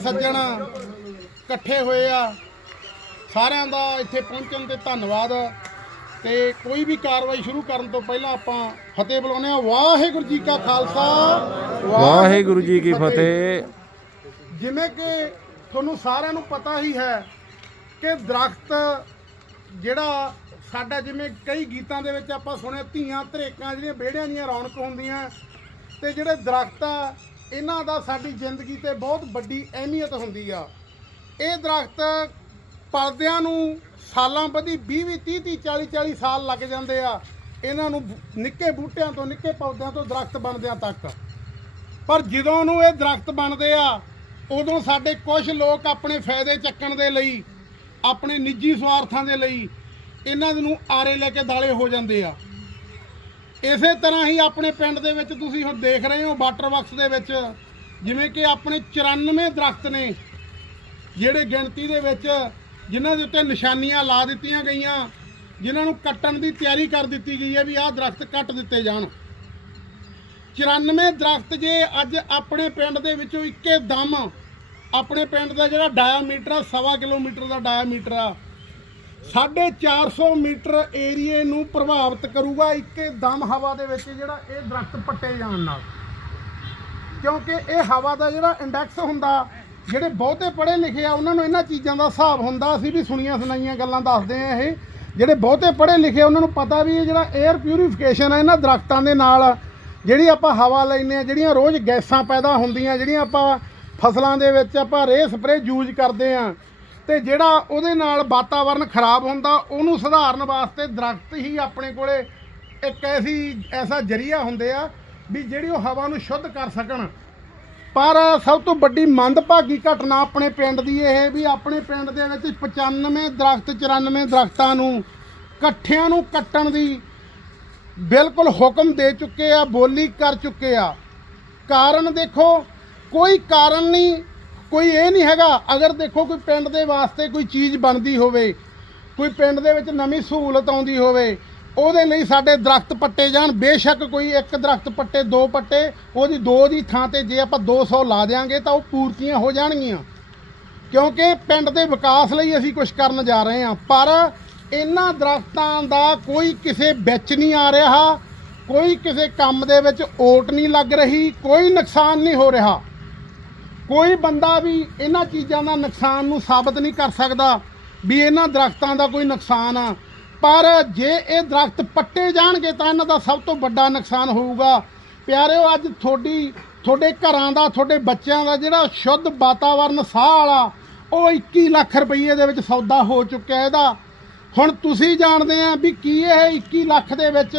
ਸੱਜਣ ਇਕੱਠੇ ਹੋਏ ਆ। ਸਾਰਿਆਂ ਦਾ ਇੱਥੇ ਪਹੁੰਚਣ ਤੇ ਧੰਨਵਾਦ। ਤੇ ਕੋਈ ਵੀ ਕਾਰਵਾਈ ਸ਼ੁਰੂ ਕਰਨ ਤੋਂ ਪਹਿਲਾਂ ਆਪਾਂ ਫਤਿਹ ਬੁਲਾਉਂਦੇ ਆ ਵਾਹਿਗੁਰੂ ਜੀ ਕਾ ਖਾਲਸਾ। ਵਾਹਿਗੁਰੂ ਜੀ ਕੀ ਫਤਿਹ। ਜਿਵੇਂ ਕਿ ਤੁਹਾਨੂੰ ਸਾਰਿਆਂ ਨੂੰ ਪਤਾ ਹੀ ਹੈ ਕਿ ਦਰਖਤ ਜਿਹੜਾ ਸਾਡਾ ਜਿਵੇਂ ਕਈ ਗੀਤਾਂ ਦੇ ਵਿੱਚ ਆਪਾਂ ਸੁਣਿਆ ਧੀਆਂ ਧਰੇਕਾਂ ਜਿਹੜੀਆਂ ਵਿਹੜਿਆਂ ਦੀਆਂ ਰੌਣਕ ਹੁੰਦੀਆਂ ਤੇ ਜਿਹੜੇ ਦਰਖਤ ਆ ਇਹਨਾਂ ਦਾ ਸਾਡੀ ਜ਼ਿੰਦਗੀ ਤੇ ਬਹੁਤ ਵੱਡੀ ਅਹਿਮੀਅਤ ਹੁੰਦੀ ਆ। ਇਹ ਦਰਖਤ ਪਲਦਿਆਂ ਨੂੰ ਸਾਲਾਂ ਬੱਧੀ 20 20 30 30 40 40 ਸਾਲ ਲੱਗ ਜਾਂਦੇ ਆ। ਇਹਨਾਂ ਨੂੰ ਨਿੱਕੇ ਬੂਟਿਆਂ ਤੋਂ, ਨਿੱਕੇ ਪੌਦਿਆਂ ਤੋਂ ਦਰਖਤ ਬਣਦਿਆਂ ਤੱਕ। ਪਰ ਜਦੋਂ ਨੂੰ ਇਹ ਦਰਖਤ ਬਣਦੇ ਆ, ਉਦੋਂ ਸਾਡੇ ਕੁਝ ਲੋਕ ਆਪਣੇ ਫਾਇਦੇ ਚੱਕਣ ਦੇ ਲਈ, ਆਪਣੇ ਨਿੱਜੀ ਸਵਾਰਥਾਂ ਦੇ ਲਈ, ਇਹਨਾਂ ਨੂੰ ਆਰੇ ਲੈ ਕੇ ਦਾਲੇ ਹੋ ਜਾਂਦੇ ਆ। ਇਸੇ ਤਰ੍ਹਾਂ ਹੀ ਆਪਣੇ ਪਿੰਡ ਦੇ ਵਿੱਚ ਤੁਸੀਂ ਹੁਣ ਦੇਖ ਰਹੇ ਹੋ ਵਾਟਰ ਬਾਕਸ ਦੇ ਵਿੱਚ, ਜਿਵੇਂ ਕਿ ਆਪਣੇ 94 ਦਰਖਤ ਨੇ, ਜਿਹੜੇ ਗਿਣਤੀ ਦੇ ਵਿੱਚ ਜਿਨ੍ਹਾਂ ਦੇ ਉੱਤੇ ਨਿਸ਼ਾਨੀਆਂ ਲਾ ਦਿੱਤੀਆਂ ਗਈਆਂ, ਜਿਨ੍ਹਾਂ ਨੂੰ ਕੱਟਣ ਦੀ ਤਿਆਰੀ ਕਰ ਦਿੱਤੀ ਗਈ ਹੈ ਵੀ ਆਹ ਦਰਖਤ ਕੱਟ ਦਿੱਤੇ ਜਾਣ। 94 ਦਰਖਤ ਜੇ ਅੱਜ ਆਪਣੇ ਪਿੰਡ ਦੇ ਵਿੱਚੋਂ ਇੱਕੇ ਦਮ, ਆਪਣੇ ਪਿੰਡ ਦਾ ਜਿਹੜਾ ਡਾਇਆਮੀਟਰ ਆ, ਸਵਾ ਕਿਲੋਮੀਟਰ ਦਾ ਡਾਇਆਮੀਟਰ ਆ 450 ਮੀਟਰ ਏਰੀਏ ਨੂੰ ਪ੍ਰਭਾਵਿਤ ਕਰੂਗਾ ਇੱਕੇ ਦਮ ਹਵਾ ਦੇ ਵਿੱਚ ਜਿਹੜਾ ਇਹ ਦਰਖਤ ਪੱਟੇ ਜਾਣ ਨਾਲ। ਕਿਉਂਕਿ ਇਹ ਹਵਾ ਦਾ ਜਿਹੜਾ ਇੰਡੈਕਸ ਹੁੰਦਾ, ਜਿਹੜੇ ਬਹੁਤੇ ਪੜ੍ਹੇ ਲਿਖੇ ਆ, ਉਹਨਾਂ ਨੂੰ ਇਹਨਾਂ ਚੀਜ਼ਾਂ ਦਾ ਹਿਸਾਬ ਹੁੰਦਾ। ਅਸੀਂ ਵੀ ਸੁਣੀਆਂ ਸੁਣਾਈਆਂ ਗੱਲਾਂ ਦੱਸਦੇ ਆ ਇਹ। ਜਿਹੜੇ ਬਹੁਤੇ ਪੜ੍ਹੇ ਲਿਖੇ ਉਹਨਾਂ ਨੂੰ ਪਤਾ ਵੀ ਇਹ ਜਿਹੜਾ 에ਅਰ ਪਿਊਰੀਫਿਕੇਸ਼ਨ ਆ, ਇਹਨਾਂ ਦਰਖਤਾਂ ਦੇ ਨਾਲ ਜਿਹੜੀ ਆਪਾਂ ਹਵਾ ਲੈਂਦੇ ਆ ਜਿਹੜੀਆਂ ਰੋਜ਼ ਗੈਸਾਂ ਪੈਦਾ ਹੁੰਦੀਆਂ, ਜਿਹੜੀਆਂ ਆਪਾਂ ਫਸਲਾਂ ਦੇ ਵਿੱਚ ਆਪਾਂ ਰੇ ਸਪਰੇ ਯੂਜ਼ ਕਰਦੇ ਆ ਤੇ ਜਿਹੜਾ ਉਹਦੇ ਨਾਲ ਵਾਤਾਵਰਨ ਖਰਾਬ ਹੁੰਦਾ, ਉਹਨੂੰ ਸੁਧਾਰਨ ਵਾਸਤੇ ਦਰਖਤ ਹੀ ਆਪਣੇ ਕੋਲੇ ਇੱਕ ਐਸੀ, ਐਸਾ ਜਰੀਆ ਹੁੰਦੇ ਆ ਵੀ ਜਿਹੜੀ ਉਹ ਹਵਾ ਨੂੰ ਸ਼ੁੱਧ ਕਰ ਸਕਣ। ਪਰ ਸਭ ਤੋਂ ਵੱਡੀ ਮੰਦਭਾਗੀ ਘਟਨਾ ਆਪਣੇ ਪਿੰਡ ਦੀ ਇਹ ਵੀ ਆਪਣੇ ਪਿੰਡ ਦੇ ਵਿੱਚ 95 ਦਰਖਤ 94 ਦਰਖਤਾਂ ਨੂੰ ਇਕੱਠਿਆਂ ਨੂੰ ਕੱਟਣ ਦੀ ਬਿਲਕੁਲ ਹੁਕਮ ਦੇ ਚੁੱਕੇ ਆ, ਬੋਲੀ ਕਰ ਚੁੱਕੇ ਆ। ਕਾਰਨ ਦੇਖੋ, ਕੋਈ ਕਾਰਨ ਨਹੀਂ ਕੋਈ ਇਹ ਨਹੀਂ ਹੈਗਾ, ਅਗਰ ਦੇਖੋ ਕੋਈ ਪਿੰਡ ਦੇ ਵਾਸਤੇ ਕੋਈ ਚੀਜ਼ ਬਣਦੀ ਹੋਵੇ, ਕੋਈ ਪਿੰਡ ਦੇ ਵਿੱਚ ਨਵੀਂ ਸਹੂਲਤ ਆਉਂਦੀ ਹੋਵੇ, ਉਹਦੇ ਲਈ ਸਾਡੇ ਦਰਖਤ ਪੱਟੇ ਜਾਣ। ਬੇਸ਼ੱਕ ਕੋਈ ਇੱਕ ਦਰਖਤ ਪੱਟੇ, ਦੋ ਪੱਟੇ, ਉਹਦੀ ਦੋ ਦੀ ਥਾਂ ਤੇ ਜੇ ਆਪਾਂ 200 ਲਾ ਦੇਾਂਗੇ ਤਾਂ ਉਹ ਪੂਰਤੀਆਂ ਹੋ ਜਾਣਗੀਆਂ। ਕਿਉਂਕਿ ਪਿੰਡ ਦੇ ਵਿਕਾਸ ਲਈ ਅਸੀਂ ਕੁਝ ਕਰਨ ਜਾ ਰਹੇ ਹਾਂ, ਪਰ ਇਹਨਾਂ ਦਰਖਤਾਂ ਦਾ ਕੋਈ ਕਿਸੇ ਵਿੱਚ ਨਹੀਂ ਆ ਰਿਹਾ, ਕੋਈ ਕਿਸੇ ਕੰਮ ਦੇ ਵਿੱਚ ਓਟ ਨਹੀਂ ਲੱਗ ਰਹੀ, ਕੋਈ ਨੁਕਸਾਨ ਨਹੀਂ ਹੋ ਰਿਹਾ। ਕੋਈ ਬੰਦਾ ਵੀ ਇਹਨਾਂ ਚੀਜ਼ਾਂ ਦਾ ਨੁਕਸਾਨ ਨੂੰ ਸਾਬਤ ਨਹੀਂ ਕਰ ਸਕਦਾ, ਵੀ ਇਹਨਾਂ ਦਰਖਤਾਂ ਦਾ ਕੋਈ ਨੁਕਸਾਨ ਆ। ਪਰ ਜੇ ਇਹ ਦਰਖਤ ਪੱਟੇ ਜਾਣਗੇ ਤਾਂ ਇਹਨਾਂ ਦਾ ਸਭ ਤੋਂ ਵੱਡਾ ਨੁਕਸਾਨ ਹੋਊਗਾ। ਪਿਆਰਿਓ, ਅੱਜ ਤੁਹਾਡੀ, ਤੁਹਾਡੇ ਘਰਾਂ ਦਾ, ਤੁਹਾਡੇ ਬੱਚਿਆਂ ਦਾ ਜਿਹੜਾ ਸ਼ੁੱਧ ਵਾਤਾਵਰਨ ਸਾਹ ਵਾਲਾ, ਉਹ 21 ਲੱਖ ਰੁਪਏ ਦੇ ਵਿੱਚ ਸੌਦਾ ਹੋ ਚੁੱਕਿਆ ਇਹਦਾ। ਹੁਣ ਤੁਸੀਂ ਜਾਣਦੇ ਆ ਵੀ ਕੀ ਇਹ 21 ਲੱਖ ਦੇ ਵਿੱਚ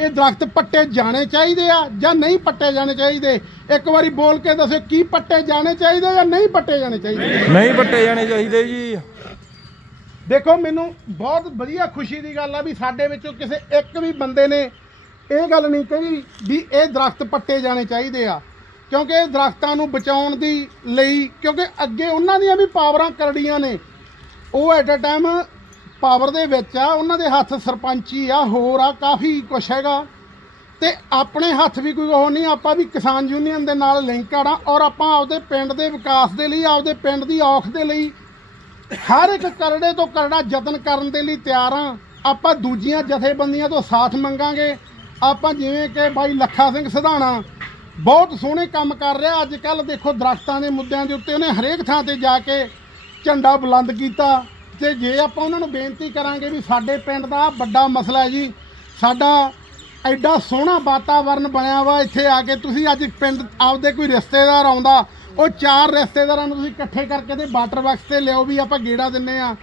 ਇਹ ਦਰਖਤ ਪੱਟੇ ਜਾਣੇ ਚਾਹੀਦੇ ਆ ਜਾਂ ਨਹੀਂ ਪੱਟੇ ਜਾਣੇ ਚਾਹੀਦੇ? ਇੱਕ ਵਾਰੀ ਬੋਲ ਕੇ ਦੱਸੋ ਕੀ ਪੱਟੇ ਜਾਣੇ ਚਾਹੀਦੇ ਜਾਂ ਨਹੀਂ ਪੱਟੇ ਜਾਣੇ ਚਾਹੀਦੇ? ਨਹੀਂ ਪੱਟੇ ਜਾਣੇ ਚਾਹੀਦੇ ਜੀ। ਦੇਖੋ ਮੈਨੂੰ ਬਹੁਤ ਵਧੀਆ ਖੁਸ਼ੀ ਦੀ ਗੱਲ ਆ ਵੀ ਸਾਡੇ ਵਿੱਚੋਂ ਕਿਸੇ ਇੱਕ ਵੀ ਬੰਦੇ ਨੇ ਇਹ ਗੱਲ ਨਹੀਂ ਕਹੀ ਵੀ ਇਹ ਦਰਖਤ ਪੱਟੇ ਜਾਣੇ ਚਾਹੀਦੇ ਆ। ਕਿਉਂਕਿ ਇਹ ਦਰਖਤਾਂ ਨੂੰ ਬਚਾਉਣ ਦੀ ਲਈ ਕਿਉਂਕਿ ਅੱਗੇ ਉਹਨਾਂ ਦੀਆਂ ਵੀ ਪਾਵਰਾਂ ਕਰੜੀਆਂ ਨੇ। ਉਹ ਐਟ ਅ ਟਾਈਮ ਪਾਵਰ ਦੇ ਵਿੱਚ ਆ, ਉਹਨਾਂ ਦੇ ਹੱਥ ਸਰਪੰਚੀ ਆ, ਹੋਰ ਆ, ਕਾਫੀ ਕੁਛ ਹੈਗਾ। ਤੇ ਆਪਣੇ ਹੱਥ ਵੀ ਕੋਈ ਉਹ ਨਹੀਂ, ਆਪਾਂ ਵੀ ਕਿਸਾਨ ਯੂਨੀਅਨ ਦੇ ਨਾਲ ਲਿੰਕਡ ਆ ਔਰ ਆਪਾਂ ਆਪਦੇ ਪਿੰਡ ਦੇ ਵਿਕਾਸ ਦੇ ਲਈ, ਆਪਦੇ ਪਿੰਡ ਦੀ ਔਖ ਦੇ ਲਈ ਹਰ ਇੱਕ ਕਰੜੇ ਤੋਂ ਕਰੜਾ ਯਤਨ ਕਰਨ ਦੇ ਲਈ ਤਿਆਰ ਆ। ਆਪਾਂ ਦੂਜੀਆਂ ਜਥੇਬੰਦੀਆਂ ਤੋਂ ਸਾਥ ਮੰਗਾਂਗੇ। ਆਪਾਂ ਜਿਵੇਂ ਕਿ ਬਾਈ ਲੱਖਾ ਸਿੰਘ ਸਿਧਾਣਾ ਬਹੁਤ ਸੋਹਣੇ ਕੰਮ ਕਰ ਰਿਹਾ, ਅੱਜ ਕੱਲ ਦੇਖੋ ਦਰਖਤਾਂ ਦੇ ਮੁੱਦਿਆਂ ਦੇ ਉੱਤੇ ਉਹਨੇ ਹਰੇਕ ਥਾਂ ਤੇ ਜਾ ਕੇ ਝੰਡਾ ਬੁਲੰਦ ਕੀਤਾ। ਤੇ ਜੇ ਆਪਾਂ ਉਹਨਾਂ ਨੂੰ ਬੇਨਤੀ ਕਰਾਂਗੇ ਵੀ ਸਾਡੇ ਪਿੰਡ ਦਾ ਵੱਡਾ ਮਸਲਾ ਹੈ ਜੀ, ਸਾਡਾ ਐਡਾ ਸੋਹਣਾ ਵਾਤਾਵਰਨ ਬਣਿਆ ਵਾ, ਇੱਥੇ ਆ ਕੇ ਤੁਸੀਂ ਅੱਜ ਪਿੰਡ ਆਪਦੇ ਕੋਈ ਰਿਸ਼ਤੇਦਾਰ ਆਉਂਦਾ, ਉਹ ਚਾਰ ਰਿਸ਼ਤੇਦਾਰਾਂ ਨੂੰ ਤੁਸੀਂ ਇਕੱਠੇ ਕਰਕੇ ਤੇ ਵਾਟਰ ਬਾਕਸ ਤੇ ਲਿਓ ਵੀ ਆਪਾਂ ਗੇੜਾ ਦਿੰਨੇ ਆ।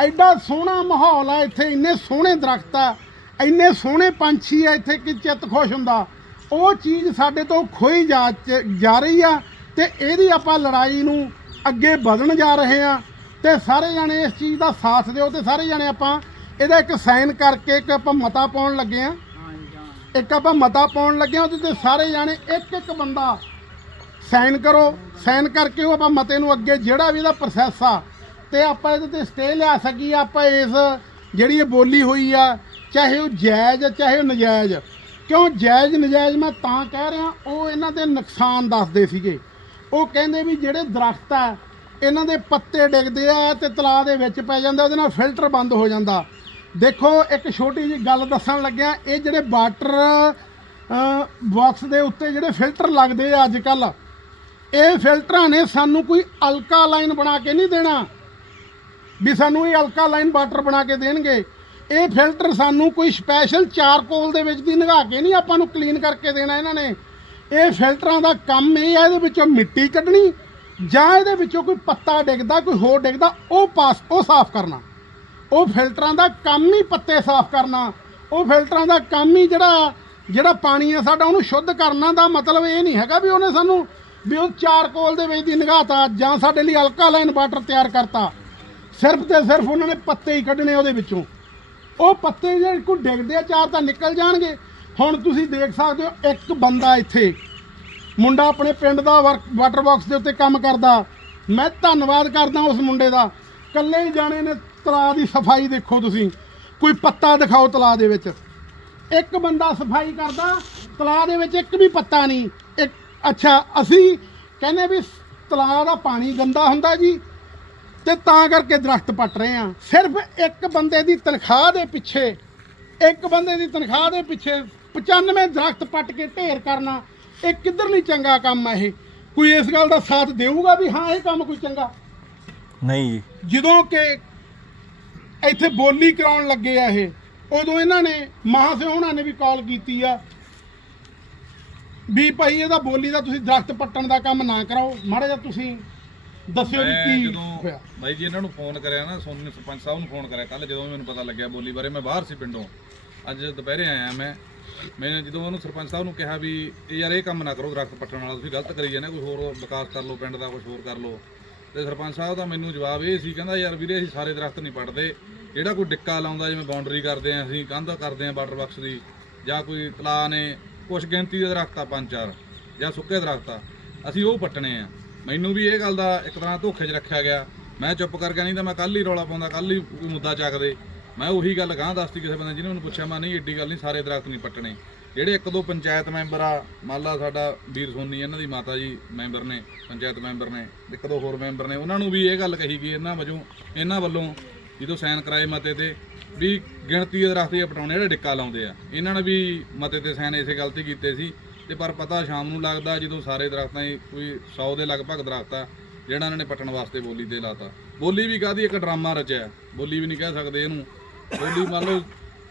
ਐਡਾ ਸੋਹਣਾ ਮਾਹੌਲ ਆ ਇੱਥੇ, ਇੰਨੇ ਸੋਹਣੇ ਦਰਖਤ ਆ, ਇੰਨੇ ਸੋਹਣੇ ਪੰਛੀ ਆ ਇੱਥੇ, ਕਿ ਚਿੱਤ ਖੁਸ਼ ਹੁੰਦਾ। ਉਹ ਚੀਜ਼ ਸਾਡੇ ਤੋਂ ਖੋਈ ਜਾ ਚ- ਜਾ ਰਹੀ ਆ ਤੇ ਇਹਦੀ ਆਪਾਂ ਲੜਾਈ ਨੂੰ ਅੱਗੇ ਵਧਣ ਜਾ ਰਹੇ ਆ। ਤੇ ਸਾਰੇ ਜਾਣੇ ਇਸ ਚੀਜ਼ ਦਾ ਸਾਥ ਦਿਓ ਤੇ ਸਾਰੇ ਜਾਣੇ ਆਪਾਂ ਇਹਦਾ ਇੱਕ ਸਾਈਨ ਕਰਕੇ ਇੱਕ ਆਪਾਂ ਮਤਾ ਪਾਉਣ ਲੱਗੇ ਆ ਇੱਕ ਆਪਾਂ ਮਤਾ ਪਾਉਣ ਲੱਗੇ ਆ ਉਹਦੇ ਤੇ ਸਾਰੇ ਜਾਣੇ ਇੱਕ ਇੱਕ ਬੰਦਾ ਸਾਈਨ ਕਰੋ। ਸਾਈਨ ਕਰਕੇ ਉਹ ਆਪਾਂ ਮਤੇ ਨੂੰ ਅੱਗੇ ਜਿਹੜਾ ਵੀ ਇਹਦਾ ਪ੍ਰੋਸੈਸ ਆ ਤੇ ਆਪਾਂ ਇਹਦੇ ਤੇ ਸਟੇ ਲਿਆ ਸਕੀਏ ਆਪਾਂ ਇਸ ਜਿਹੜੀ ਇਹ ਬੋਲੀ ਹੋਈ ਆ ਚਾਹੇ ਉਹ ਜਾਇਜ਼ ਆ, ਚਾਹੇ ਉਹ ਨਜਾਇਜ਼। ਕਿਉਂ ਜਾਇਜ਼ ਨਜਾਇਜ਼ ਮੈਂ ਤਾਂ ਕਹਿ ਰਿਹਾ ਉਹ ਇਹਨਾਂ ਦੇ ਨੁਕਸਾਨ ਦੱਸਦੇ ਸੀਗੇ। ਉਹ ਕਹਿੰਦੇ ਵੀ ਜਿਹੜੇ ਦਰਖਤ ਆ ਇਹਨਾਂ ਦੇ ਪੱਤੇ ਡਿੱਗਦੇ ਆ ਤੇ ਤਲਾਅ ਦੇ ਵਿੱਚ ਪੈ ਜਾਂਦਾ, ਉਹਦੇ ਨਾਲ ਫਿਲਟਰ ਬੰਦ ਹੋ ਜਾਂਦਾ। ਦੇਖੋ, ਇੱਕ ਛੋਟੀ ਜਿਹੀ ਗੱਲ ਦੱਸਣ ਲੱਗਿਆ, ਇਹ ਜਿਹੜੇ ਵਾਟਰ ਬਾਕਸ ਦੇ ਉੱਤੇ ਜਿਹੜੇ ਫਿਲਟਰ ਲੱਗਦੇ ਆ ਅੱਜ ਕੱਲ ਇਹ ਫਿਲਟਰਾਂ ਨੇ ਸਾਨੂੰ ਕੋਈ ਅਲਕਾਲਾਈਨ ਬਣਾ ਕੇ ਨਹੀਂ ਦੇਣਾ। ਵੀ ਸਾਨੂੰ ਇਹ ਅਲਕਾਲਾਈਨ ਵਾਟਰ ਬਣਾ ਕੇ ਦੇਣਗੇ। ਇਹ ਫਿਲਟਰ ਸਾਨੂੰ ਕੋਈ ਸਪੈਸ਼ਲ ਚਾਰਕੋਲ ਦੇ ਵਿੱਚ ਦੀ ਨਿਗਾਹ ਕੇ ਨਹੀਂ ਆਪਾਂ ਨੂੰ ਕਲੀਨ ਕਰਕੇ ਦੇਣਾ ਇਹਨਾਂ ਨੇ। ਇਹ ਫਿਲਟਰਾਂ ਦਾ ਕੰਮ ਇਹ ਹੈ ਇਹਦੇ ਵਿੱਚੋਂ ਮਿੱਟੀ ਕੱਢਣੀ ਜਾਂ ਇਹਦੇ ਵਿੱਚੋਂ ਕੋਈ ਪੱਤਾ ਡਿੱਗਦਾ, ਕੋਈ ਹੋਰ ਡਿੱਗਦਾ, ਉਹ ਪਾਸ, ਉਹ ਸਾਫ਼ ਕਰਨਾ। ਉਹ ਫਿਲਟਰਾਂ ਦਾ ਕੰਮ ਹੀ ਪੱਤੇ ਸਾਫ਼ ਕਰਨਾ। ਉਹ ਫਿਲਟਰਾਂ ਦਾ ਕੰਮ ਹੀ ਜਿਹੜਾ ਜਿਹੜਾ ਪਾਣੀ ਆ ਸਾਡਾ, ਉਹਨੂੰ ਸ਼ੁੱਧ ਕਰਨਾ ਦਾ ਮਤਲਬ ਇਹ ਨਹੀਂ ਹੈਗਾ ਵੀ ਉਹਨੇ ਸਾਨੂੰ, ਵੀ ਉਹ ਚਾਰਕੋਲ ਦੇ ਵਿੱਚ ਦੀ ਨਿਗਾਹਤਾ ਜਾਂ ਸਾਡੇ ਲਈ ਅਲਕਾਲਾਈਨ ਵਾਟਰ ਤਿਆਰ ਕਰਤਾ। ਸਿਰਫ ਤੇ ਸਿਰਫ ਉਹਨਾਂ ਨੇ ਪੱਤੇ ਹੀ ਕੱਢਣੇ ਉਹਦੇ ਵਿੱਚੋਂ। ਉਹ ਪੱਤੇ ਜਿਹੜੇ ਕੋਈ ਡਿੱਗਦੇ ਆ, ਚਾਰ ਤਾਂ ਨਿਕਲ ਜਾਣਗੇ। ਹੁਣ ਤੁਸੀਂ ਦੇਖ ਸਕਦੇ ਹੋ, ਇੱਕ ਬੰਦਾ ਇੱਥੇ ਮੁੰਡਾ ਆਪਣੇ ਪਿੰਡ ਦਾ ਵਾਟਰ ਬਾਕਸ ਦੇ ਉੱਤੇ ਕੰਮ ਕਰਦਾ। ਮੈਂ ਧੰਨਵਾਦ ਕਰਦਾ ਉਸ ਮੁੰਡੇ ਦਾ। ਕੱਲੇ ਹੀ ਜਾਣੇ ਨੇ ਤਲਾਅ ਦੀ ਸਫ਼ਾਈ ਦੇਖੋ ਤੁਸੀਂ। ਕੋਈ ਪੱਤਾ ਦਿਖਾਓ ਤਲਾਅ ਦੇ ਵਿੱਚ। ਇੱਕ ਬੰਦਾ ਸਫ਼ਾਈ ਕਰਦਾ ਤਲਾਅ ਦੇ ਵਿੱਚ ਇੱਕ ਵੀ ਪੱਤਾ ਨਹੀਂ। ਇੱਕ ਅੱਛਾ, ਅਸੀਂ ਕਹਿੰਦੇ ਵੀ ਤਲਾਅ ਦਾ ਪਾਣੀ ਗੰਦਾ ਹੁੰਦਾ ਜੀ, ਤੇ ਤਾਂ ਕਰਕੇ ਦਰਖਤ ਪੱਟ ਰਹੇ ਆ ਸਿਰਫ ਇੱਕ ਬੰਦੇ ਦੀ ਤਨਖਾਹ ਦੇ ਪਿੱਛੇ ਇੱਕ ਬੰਦੇ ਦੀ ਤਨਖਾਹ ਦੇ ਪਿੱਛੇ 95 ਦਰਖਤ ਪੱਟ ਕੇ ਢੇਰ ਕਰਨਾ। ਇਹ ਕਿੱਧਰ ਲਈ ਚੰਗਾ ਕੰਮ ਹੈ ਇਹ? ਕੋਈ ਇਸ ਗੱਲ ਦਾ ਸਾਥ ਦੇਊਗਾ ਵੀ ਹਾਂ ਇਹ ਕੰਮ ਕੋਈ ਚੰਗਾ? ਨਹੀਂ ਜੀ। ਜਦੋਂ ਕਿ ਇੱਥੇ ਬੋਲੀ ਕਰਾਉਣ ਲੱਗੇ ਆ ਇਹ ਉਦੋਂ ਇਹਨਾਂ ਨੇ ਮਹਾਂ ਸਿੰਘ ਉਹਨਾਂ ਨੇ ਵੀ ਕਾਲ ਕੀਤੀ ਆ ਵੀ ਭਾਈ ਇਹਦਾ ਬੋਲੀ ਦਾ ਤੁਸੀਂ ਦਰਖਤ ਪੱਟਣ ਦਾ ਕੰਮ ਨਾ ਕਰਾਓ। ਮਾੜਾ ਜਿਹਾ ਤੁਸੀਂ ਦੱਸਿਓ ਵੀ ਮੈਂ ਕੀ ਜਦੋਂ ਹੋਇਆ। ਬਾਈ ਜੀ ਇਹਨਾਂ ਨੂੰ ਫੋਨ ਕਰਿਆ ਨਾ ਸੋਨੀ ਸਰਪੰਚ ਸਾਹਿਬ ਨੂੰ ਫੋਨ ਕਰਿਆ ਕੱਲ ਜਦੋਂ ਮੈਨੂੰ ਪਤਾ ਲੱਗਿਆ ਬੋਲੀ ਬਾਰੇ ਮੈਂ ਬਾਹਰ ਸੀ ਪਿੰਡੋਂ। ਅੱਜ ਦੁਪਹਿਰੇ ਆਇਆ ਮੈਂ। ਮੈਂ ਜਦੋਂ ਉਹਨੂੰ ਸਰਪੰਚ ਸਾਹਿਬ ਨੂੰ ਕਿਹਾ ਵੀ ਇਹ ਯਾਰ ਇਹ ਕੰਮ ਨਾ ਕਰੋ ਦਰਖਤ ਪੱਟਣ ਵਾਲਾ, ਤੁਸੀਂ ਗਲਤ ਕਰੀ ਜਾਂਦੇ ਕੋਈ ਹੋਰ ਵਿਕਾਸ ਕਰ ਲਓ, ਪਿੰਡ ਦਾ ਕੁਝ ਹੋਰ ਕਰ ਲਓ। ਤੇ ਸਰਪੰਚ ਸਾਹਿਬ ਦਾ ਮੈਨੂੰ ਜਵਾਬ ਇਹ ਸੀ, ਕਹਿੰਦਾ ਯਾਰ ਵੀਰੇ ਅਸੀਂ ਸਾਰੇ ਦਰਖਤ ਨਹੀਂ ਪੱਟਦੇ, ਜਿਹੜਾ ਕੋਈ ਡਿੱਕਾ ਲਾਉਂਦਾ, ਜਿਵੇਂ ਬਾਉਂਡਰੀ ਕਰਦੇ ਆ ਅਸੀਂ, ਕੰਧ ਕਰਦੇ ਆ ਵਾਟਰ ਬਾਕਸ ਦੀ, ਜਾਂ ਕੋਈ ਤਲਾਅ ਨੇ ਕੁਝ ਗਿਣਤੀ ਦੇ ਦਰਖਤ ਆ, ਪੰਜ ਚਾਰ, ਜਾਂ ਸੁੱਕੇ ਦਰਖਤ ਆ, ਅਸੀਂ ਉਹ ਪੱਟਣੇ ਆ। ਮੈਨੂੰ ਵੀ ਇਹ ਗੱਲ ਦਾ ਇੱਕ ਤਰ੍ਹਾਂ ਧੋਖੇ 'ਚ ਰੱਖਿਆ ਗਿਆ। ਮੈਂ ਚੁੱਪ ਕਰਕੇ ਨਹੀਂ ਤਾਂ ਮੈਂ ਕੱਲ ਹੀ ਰੌਲਾ ਪਾਉਂਦਾ ਕੱਲ ਹੀ ਕੋਈ ਮੁੱਦਾ ਚੱਕਦੇ। ਮੈਂ ਉਹੀ ਗੱਲ ਗਾਂ ਦੱਸਤੀ ਕਿਸੇ ਬੰਦੇ ਜਿਹਨੇ ਮੈਨੂੰ ਪੁੱਛਿਆ, ਮੈਂ ਨਹੀਂ, ਏਡੀ ਗੱਲ ਨਹੀਂ, ਸਾਰੇ ਦਰਖਤ ਨਹੀਂ ਪੱਟਣੇ। ਜਿਹੜੇ ਇੱਕ ਦੋ ਪੰਚਾਇਤ ਮੈਂਬਰ ਆ, ਮੰਨ ਲਾ ਸਾਡਾ ਵੀਰ ਸੋਨੀ, ਇਹਨਾਂ ਦੀ ਮਾਤਾ ਜੀ ਮੈਂਬਰ ਨੇ, ਪੰਚਾਇਤ ਮੈਂਬਰ ਨੇ, ਇੱਕ ਦੋ ਹੋਰ ਮੈਂਬਰ ਨੇ, ਉਹਨਾਂ ਨੂੰ ਵੀ ਇਹ ਗੱਲ ਕਹੀ ਗਈ, ਇਹਨਾਂ ਵਜੋਂ, ਇਹਨਾਂ ਵੱਲੋਂ ਜਦੋਂ ਸਾਈਨ ਕਰਾਏ ਮਤੇ ਤੇ ਵੀ ਗਿਣਤੀ ਦੇ ਦਰਖਤ ਹੀ ਪਟਾਉਣੇ, ਜਿਹੜੇ ਡਿੱਕਾ ਲਾਉਂਦੇ ਆ। ਇਹਨਾਂ ਨੇ ਵੀ ਮਤੇ ਤੇ ਸਾਈਨ ਇਸੇ ਗਲਤੀ ਕੀਤੇ ਸੀ, ਤੇ ਪਰ ਪਤਾ ਸ਼ਾਮ ਨੂੰ ਲੱਗਦਾ ਜਦੋਂ ਸਾਰੇ ਦਰਖਤਾਂ ਹੀ, ਕੋਈ 100 ਦੇ ਲਗਭਗ ਦਰਖਤ ਆ, ਜਿਹੜਾ ਇਹਨਾਂ ਨੇ ਪੱਟਣ ਵਾਸਤੇ ਬੋਲੀ ਤੇ ਲਾਤਾ। ਬੋਲੀ ਵੀ ਕਾਦੀ ਇੱਕ ਡਰਾਮਾ ਰਚਿਆ। ਬੋਲੀ ਵੀ ਨਹੀਂ ਕਹਿ ਸਕਦੇ ਇਹਨੂੰ। ਬੋਲੀ ਮੰਨ ਲਓ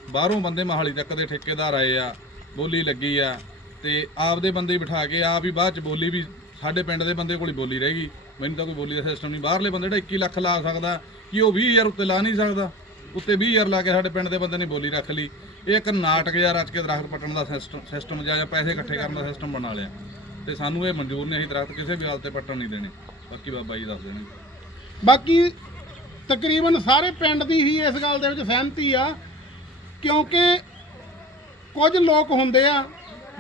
ਬਾਹਰੋਂ ਬੰਦੇ ਮਹਾਲੀ ਤੱਕ ਦੇ ਠੇਕੇਦਾਰ ਆਏ ਆ, ਬੋਲੀ ਲੱਗੀ ਆ ਤੇ ਆਪਦੇ ਬੰਦੇ ਬਿਠਾ ਕੇ ਆਪ ਹੀ ਬਾਅਦ ਚ ਬੋਲੀ ਵੀ ਸਾਡੇ ਪਿੰਡ ਦੇ ਬੰਦੇ ਕੋਲ ਹੀ ਬੋਲੀ ਰਹੇਗੀ ਮੈਨੂੰ ਤਾਂ ਕੋਈ ਬੋਲੀ ਦਾ ਸਿਸਟਮ ਨਹੀਂ। ਬਾਹਰਲੇ ਬੰਦੇ ਜਿਹੜਾ 21 ਲੱਖ ਲਾ ਸਕਦਾ, ਕਿ ਉਹ 20000 ਉੱਤੇ ਲਾ ਨਹੀਂ ਸਕਦਾ। ਉੱਤੇ 20000 ਲਾ ਕੇ ਸਾਡੇ ਪਿੰਡ ਦੇ ਬੰਦੇ ਨੇ ਬੋਲੀ ਰੱਖ ਲਈ। ਇਹ ਇੱਕ ਨਾਟਕ ਜਿਹਾ ਰਚ ਕੇ ਦਰਖਤ ਪੱਟਣ ਦਾ ਸਿਸਟਮ ਸਿਸਟਮ ਜਾਂ ਜਾਂ ਪੈਸੇ ਇਕੱਠੇ ਕਰਨ ਦਾ ਸਿਸਟਮ ਬਣਾ ਲਿਆ। ਤੇ ਸਾਨੂੰ ਇਹ ਮਨਜ਼ੂਰ ਨਹੀਂ, ਅਸੀਂ ਦਰਖਤ ਕਿਸੇ ਵੀ ਹਾਲਤ ਤੇ ਪੱਟਣ ਨਹੀਂ ਦੇਣੇ। ਬਾਕੀ ਬਾਬਾ ਜੀ ਦੱਸ ਦੇਣਗੇ। ਬਾਕੀ ਤਕਰੀਬਨ ਸਾਰੇ ਪਿੰਡ ਦੀ ਹੀ ਇਸ ਗੱਲ ਦੇ ਵਿੱਚ ਸਹਿਮਤੀ ਆ, ਕਿਉਂਕਿ ਕੁਝ ਲੋਕ ਹੁੰਦੇ ਆ,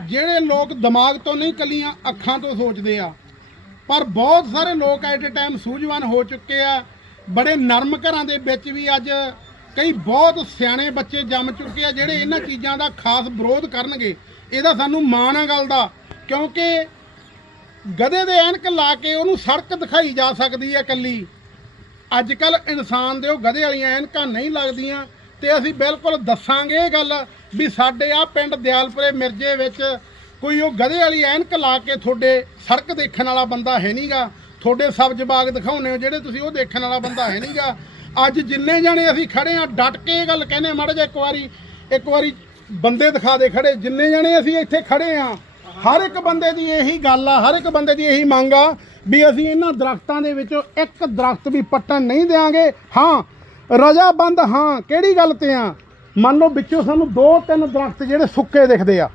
ਜਿਹੜੇ ਲੋਕ ਦਿਮਾਗ ਤੋਂ ਨਹੀਂ ਕੱਲੀਆਂ ਅੱਖਾਂ ਤੋਂ ਸੋਚਦੇ ਆ। ਪਰ ਬਹੁਤ ਸਾਰੇ ਲੋਕ ਐਟ ਅ ਟਾਈਮ ਸੂਝਵਾਨ ਹੋ ਚੁੱਕੇ ਆ। ਬੜੇ ਨਰਮ ਘਰਾਂ ਦੇ ਵਿੱਚ ਵੀ ਅੱਜ ਕਈ ਬਹੁਤ ਸਿਆਣੇ ਬੱਚੇ ਜੰਮ ਚੁੱਕੇ ਆ, ਜਿਹੜੇ ਇਹਨਾਂ ਚੀਜ਼ਾਂ ਦਾ ਖਾਸ ਵਿਰੋਧ ਕਰਨਗੇ। ਇਹਦਾ ਸਾਨੂੰ ਮਾਣ ਆ ਗੱਲ ਦਾ, ਕਿਉਂਕਿ ਗਧੇ ਦੇ ਐਨਕ ਲਾ ਕੇ ਉਹਨੂੰ ਸੜਕ ਦਿਖਾਈ ਜਾ ਸਕਦੀ ਹੈ ਕੱਲੀ ਅੱਜ ਕੱਲ ਇਨਸਾਨ ਦੇ ਉਹ ਗਧੇ ਵਾਲੀਆਂ ਐਨਕਾਂ ਨਹੀਂ ਲੱਗਦੀਆਂ ਤੇ ਅਸੀਂ ਬਿਲਕੁਲ ਦੱਸਾਂਗੇ ਇਹ ਗੱਲ ਵੀ ਸਾਡੇ ਆ ਪਿੰਡ ਦਿਆਲਪੁਰੇ ਮਿਰਜੇ ਵਿੱਚ ਕੋਈ ਉਹ ਗਧੇ ਵਾਲੀ ਐਨਕ ਲਾ ਕੇ ਤੁਹਾਡੇ ਸੜਕ ਦੇਖਣ ਵਾਲਾ ਬੰਦਾ ਹੈ ਨਹੀਂਗਾ ਤੁਹਾਡੇ ਸਬਜ਼ ਬਾਗ ਦਿਖਾਉਨੇ ਹੋ, ਜਿਹੜੇ ਤੁਸੀਂ ਉਹ ਦੇਖਣ ਵਾਲਾ ਬੰਦਾ ਹੈ ਨਹੀਂਗਾ ਅੱਜ ਜਿੰਨੇ ਜਾਣੇ ਅਸੀਂ ਖੜੇ ਆ ਡਟ ਕੇ ਇਹ ਗੱਲ ਕਹਿੰਦੇ ਮਾੜਾ ਜਿਹਾ ਇੱਕ ਵਾਰੀ ਇੱਕ ਵਾਰੀ ਬੰਦੇ ਦਿਖਾ ਦੇ ਖੜੇ। ਜਿੰਨੇ ਜਾਣੇ ਅਸੀਂ ਇੱਥੇ ਖੜੇ ਆ ਹਰ ਇੱਕ ਬੰਦੇ ਦੀ ਇਹੀ ਗੱਲ ਆ, ਹਰ ਇੱਕ ਬੰਦੇ ਦੀ ਇਹੀ ਮੰਗ ਆ ਵੀ ਅਸੀਂ ਇਹਨਾਂ ਦਰਖਤਾਂ ਦੇ ਵਿੱਚੋਂ ਇੱਕ ਦਰਖਤ ਵੀ ਪੱਟਣ ਨਹੀਂ ਦੇਵਾਂਗੇ ਹਾਂ ਰਜਾਬੰਦ ਹਾਂ, ਕਿਹੜੀ ਗੱਲ ਤੇ ਆ? ਮੰਨ ਲਓ ਵਿੱਚੋਂ ਸਾਨੂੰ ਦੋ ਤਿੰਨ ਦਰਖਤ ਜਿਹੜੇ ਸੁੱਕੇ ਦਿਖਦੇ ਆ।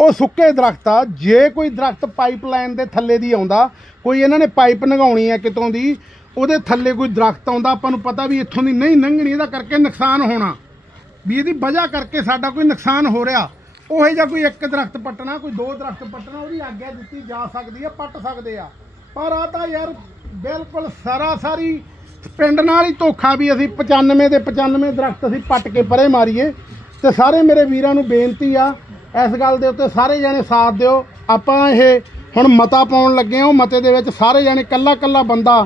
ਉਹ ਸੁੱਕੇ ਦਰਖਤ ਆ, ਜੇ ਕੋਈ ਦਰਖਤ ਪਾਈਪਲਾਈਨ ਦੇ ਥੱਲੇ ਦੀ ਆਉਂਦਾ, ਕੋਈ ਇਹਨਾਂ ਨੇ ਪਾਈਪ ਲੰਘਾਉਣੀ ਆ ਕਿਤੋਂ ਦੀ, ਉਹਦੇ ਥੱਲੇ ਕੋਈ ਦਰਖਤ ਆਉਂਦਾ, ਆਪਾਂ ਨੂੰ ਪਤਾ ਵੀ ਇੱਥੋਂ ਦੀ ਨਹੀਂ ਲੰਘਣੀ ਇਹਦਾ ਕਰਕੇ ਨੁਕਸਾਨ ਹੋਣਾ। ਵੀ ਇਹਦੀ ਵਜ੍ਹਾ ਕਰਕੇ ਸਾਡਾ ਕੋਈ ਨੁਕਸਾਨ ਹੋ ਰਿਹਾ। ਉਹ ਜਿਹਾ ਕੋਈ ਇੱਕ ਦਰਖਤ ਪੱਟਣਾ, ਕੋਈ ਦੋ ਦਰਖਤ ਪੱਟਣਾ, ਉਹਦੀ ਆਗਿਆ ਦਿੱਤੀ ਜਾ ਸਕਦੀ ਹੈ ਪੱਟ ਸਕਦੇ ਆ। ਪਰ ਆ ਤਾਂ ਯਾਰ ਬਿਲਕੁਲ ਸਰਾਸਰੀ ਪਿੰਡ ਨਾਲ ਹੀ ਧੋਖਾ ਵੀ ਅਸੀਂ 95 ਦੇ 95 ਦਰਖਤ ਅਸੀਂ ਪੱਟ ਕੇ ਪਰੇ ਮਾਰੀਏ। ਤੇ ਸਾਰੇ ਮੇਰੇ ਵੀਰਾਂ ਨੂੰ ਬੇਨਤੀ ਆ ਇਸ ਗੱਲ ਦੇ ਉੱਤੇ ਸਾਰੇ ਜਣੇ ਸਾਥ ਦਿਓ। ਆਪਾਂ ਇਹ ਹੁਣ ਮਤਾ ਪਾਉਣ ਲੱਗੇ ਉਹ ਮਤੇ ਦੇ ਵਿੱਚ ਸਾਰੇ ਜਾਣੇ ਕੱਲਾ ਕੱਲਾ ਬੰਦਾ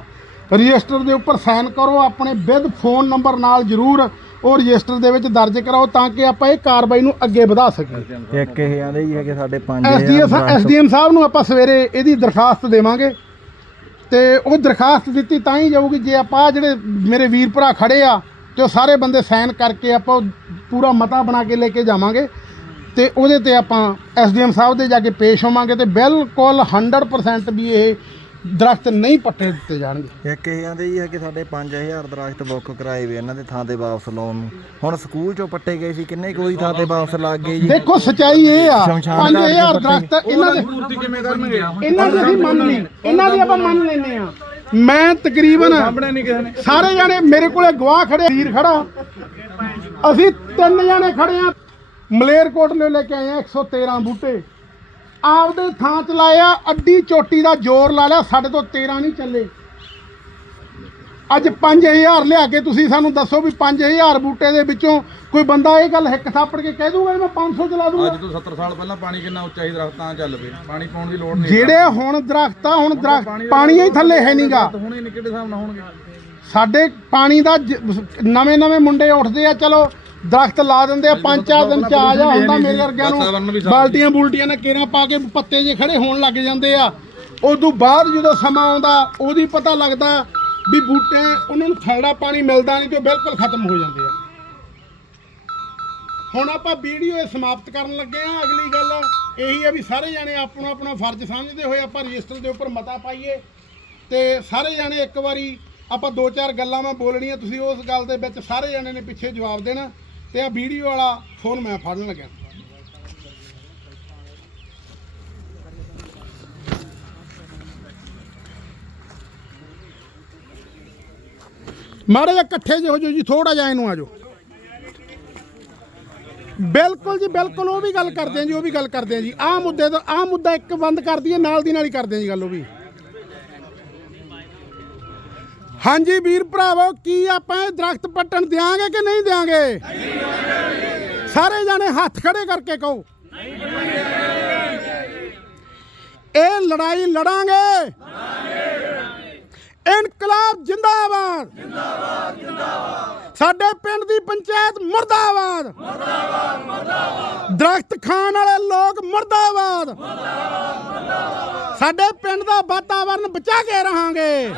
ਰਜਿਸਟਰ ਦੇ ਉੱਪਰ ਸਾਈਨ ਕਰੋ ਆਪਣੇ ਵਿਦ ਫੋਨ ਨੰਬਰ ਨਾਲ ਜ਼ਰੂਰ ਉਹ ਰਜਿਸਟਰ ਦੇ ਵਿੱਚ ਦਰਜ ਕਰਾਓ ਤਾਂ ਕਿ ਆਪਾਂ ਇਹ ਕਾਰਵਾਈ ਨੂੰ ਅੱਗੇ ਵਧਾ ਸਕੀਏ। ਇੱਕ ਇਹ ਆਂਦੇ ਜੀ ਹੈਗੇ ਸਾਡੇ 5000 ਐਸਡੀਐਮ ਐਸਡੀਐਮ ਸਾਹਿਬ ਨੂੰ ਆਪਾਂ ਸਵੇਰੇ ਇਹਦੀ ਦਰਖਾਸਤ ਦੇਵਾਂਗੇ। ਤੇ ਉਹ ਦਰਖਾਸਤ ਦਿੱਤੀ ਤਾਂ ਹੀ ਜਾਊਗੀ ਜੇ ਆਪਾਂ ਜਿਹੜੇ ਮੇਰੇ ਵੀਰ ਭਰਾ ਖੜੇ ਆ ਤੇ ਉਹ ਸਾਰੇ ਬੰਦੇ ਸਾਈਨ ਕਰਕੇ ਆਪਾਂ ਉਹ ਪੂਰਾ ਮਤਾ ਬਣਾ ਕੇ ਲੈ ਕੇ ਜਾਵਾਂਗੇ ਤੇ ਉਹਦੇ ਤੇ ਆਪਾਂ ਐਸਡੀਐਮ ਸਾਹਿਬ ਦੇ ਜਾ ਕੇ ਪੇਸ਼ ਹੋਵਾਂਗੇ ਤੇ ਬਿਲਕੁਲ 100% ਵੀ ਇਹ ਦਰਖਤ ਨਹੀਂ ਪੱਟੇ ਦਿੱਤੇ ਜਾਣਗੇ। ਇੱਕ ਇਹ ਆਂਦੇ ਜੀ ਹੈਗੇ ਸਾਡੇ 5000 ਦਰਖਤ ਬੁੱਕ ਕਰਾਏ ਵੇ ਇਹਨਾਂ ਦੇ ਥਾਂ ਤੇ ਵਾਪਸ ਲਾਉਣ ਨੂੰ। ਹੁਣ ਸਕੂਲ ਚੋਂ ਪੱਟੇ ਗਏ ਸੀ ਕਿੰਨੇ ਕੋਈ ਥਾਂ ਤੇ ਵਾਪਸ ਲੱਗ ਗਏ ਜੀ? ਦੇਖੋ ਸਚਾਈ ਇਹ ਆ ਸ਼ਮਸ਼ਾਨ ਘਾਟ 5000 ਦੇ ਦਰਖਤ ਇਹਨਾਂ ਦੇ ਪੂਰਤੀ ਕਿਵੇਂ ਕਰਨਗੇ? ਇਹਨਾਂ ਦੀ ਅਸੀਂ ਮੰਨ ਲਈ ਇਹਨਾਂ ਦੀ ਆਪਾਂ ਮੰਨ ਲੈਨੇ ਆ ਮੈਂ ਤਕਰੀਬਨ ਸਾਹਮਣੇ ਨਹੀਂ ਕਿਸੇ ਨੇ। ਸਾਰੇ ਜਾਣੇ ਮੇਰੇ ਕੋਲੇ ਗਵਾਹ ਖੜੇ ਵੀਰ ਖੜਾ। ਅਸੀਂ ਤਿੰਨ ਜਾਣੇ ਖੜੇ ਆ। ਮਲੇਰਕੋਟਲੇ ਲੈ ਕੇ ਆਏ ਆ 113 ਬੂਟੇ। ਆਪਦੇ ਥਾਂ ਚ ਲਾਇਆ ਅੱਡੀ ਚੋਟੀ ਦਾ ਜ਼ੋਰ ਲਾ ਲਿਆ ਸਾਡੇ ਤੋਂ 13 ਨਹੀਂ ਚੱਲੇ। ਅੱਜ 5000 ਲਿਆ ਕੇ ਤੁਸੀਂ ਸਾਨੂੰ ਦੱਸੋ ਵੀ 5000 ਬੂਟੇ ਦੇ ਵਿੱਚੋਂ ਕੋਈ ਬੰਦਾ ਇਹ ਗੱਲ ਹਿੱਕ ਥਾਪੜ ਕੇ ਕਹਿ ਦੂਗਾ ਮੈਂ 500 ਚਲਾ ਦੂੰਗਾ। ਅੱਜ ਤੋਂ 70 ਸਾਲ ਪਹਿਲਾਂ ਪਾਣੀ ਕਿੰਨਾ ਉੱਚਾ ਸੀ ਦਰਖਤਾਂ ਚੱਲ ਪਏ। ਪਾਣੀ ਪਾਉਣ ਦੀ ਲੋੜ ਨਹੀਂ ਜਿਹੜੇ ਹੁਣ ਦਰਖਤ ਹੁਣ ਦਰਖਤ ਪਾਣੀ ਹੀ ਥੱਲੇ ਹੈ ਨਹੀਂਗਾ ਹੁਣੇ ਕਿਹੜੇ ਹਿਸਾਬ ਨਾਲ ਹੋਣਗੇ। ਸਾਡੇ ਪਾਣੀ ਦਾ ਨਵੇਂ ਨਵੇਂ ਮੁੰਡੇ ਉੱਠਦੇ ਆ ਚਲੋ ਦਰਖਤ ਲਾ ਦਿੰਦੇ ਆ ਪੰਜ ਚਾਰ ਦਿਨ ਚ ਆ ਜਾ ਹੁੰਦਾ ਮੇਰੇ ਵਰਗਿਆਂ ਨੂੰ। ਬਾਲਟੀਆਂ ਬੁਲਟੀਆਂ ਨਾਲ ਕੇਰਾਂ ਪਾ ਕੇ ਪੱਤੇ ਜੇ ਖੜੇ ਹੋਣ ਲੱਗ ਜਾਂਦੇ ਆ। ਉਦੋਂ ਬਾਅਦ ਜਦੋਂ ਸਮਾਂ ਆਉਂਦਾ ਉਹਦੀ ਪਤਾ ਲੱਗਦਾ ਵੀ ਬੂਟੇ ਉਹਨਾਂ ਨੂੰ ਥੈੜਾ ਪਾਣੀ ਮਿਲਦਾ ਨਹੀਂ ਤੇ ਬਿਲਕੁਲ ਖਤਮ ਹੋ ਜਾਂਦੇ ਆ। ਹੁਣ ਆਪਾਂ ਵੀਡੀਓ ਇਹ ਸਮਾਪਤ ਕਰਨ ਲੱਗੇ ਆ। ਅਗਲੀ ਗੱਲ ਇਹੀ ਹੈ ਵੀ ਸਾਰੇ ਜਾਣੇ ਆਪਣਾ ਆਪਣਾ ਫਰਜ਼ ਸਮਝਦੇ ਹੋਏ ਆਪਾਂ ਰਜਿਸਟਰ ਦੇ ਉੱਪਰ ਮਤਾ ਪਾਈਏ। ਤੇ ਸਾਰੇ ਜਾਣੇ ਇੱਕ ਵਾਰੀ ਆਪਾਂ ਦੋ ਚਾਰ ਗੱਲਾਂ ਮੈਂ ਬੋਲਣੀਆਂ ਤੁਸੀਂ ਉਸ ਗੱਲ ਦੇ ਵਿੱਚ ਸਾਰੇ ਜਾਣੇ ਨੇ ਪਿੱਛੇ ਜਵਾਬ ਦੇਣਾ। ਤੇ ਆ ਵੀਡੀਓ ਵਾਲਾ ਫੋਨ ਮੈਂ ਫੜਨ ਲੱਗਿਆ। ਮਾੜੇ ਜਿਹਾ ਇਕੱਠੇ ਜਿਹੇ ਹੋ ਜਾਓ ਜੀ ਥੋੜਾ ਜਿਹਾ ਇਹਨੂੰ ਆ ਜਾਓ। ਬਿਲਕੁਲ ਜੀ, ਬਿਲਕੁਲ ਉਹ ਵੀ ਗੱਲ ਕਰਦੇ ਆ ਜੀ, ਉਹ ਵੀ ਗੱਲ ਕਰਦੇ ਆ ਜੀ। ਆਹ ਮੁੱਦੇ ਤੋਂ, ਆਹ ਮੁੱਦਾ ਇੱਕ ਬੰਦ ਕਰ ਦਈਏ, ਨਾਲ ਦੀ ਨਾਲ ਹੀ ਕਰਦੇ ਆ ਜੀ ਗੱਲ ਉਹ ਵੀ। ਹਾਂਜੀ ਵੀਰ ਭਰਾਵੋ, ਕੀ ਆਪਾਂ ਇਹ ਦਰਖਤ ਪੱਟਣ ਦਿਆਂਗੇ ਕਿ ਨਹੀਂ ਦਿਆਂਗੇ? ਸਾਰੇ ਜਾਣੇ ਹੱਥ ਖੜੇ ਕਰਕੇ ਕਹੋ। ਇਹ ਲੜਾਈ ਲੜਾਂਗੇ। ਇਨਕਲਾਬ ਜਿੰਦਾਬਾਦ। ਜਿੰਦਾਬਾਦ ਜਿੰਦਾਬਾਦ ਸਾਡੇ ਪਿੰਡ ਦੀ ਪੰਚਾਇਤ ਮੁਰਦਾਬਾਦ। ਮੁਰਦਾਬਾਦ ਮੁਰਦਾਬਾਦ ਦਰਖਤ ਖਾਣ ਵਾਲੇ ਲੋਕ ਮੁਰਦਾਬਾਦ ਮੁਰਦਾਬਾਦ। ਸਾਡੇ ਪਿੰਡ ਦਾ ਵਾਤਾਵਰਨ ਬਚਾ ਕੇ ਰਹਾਂਗੇ।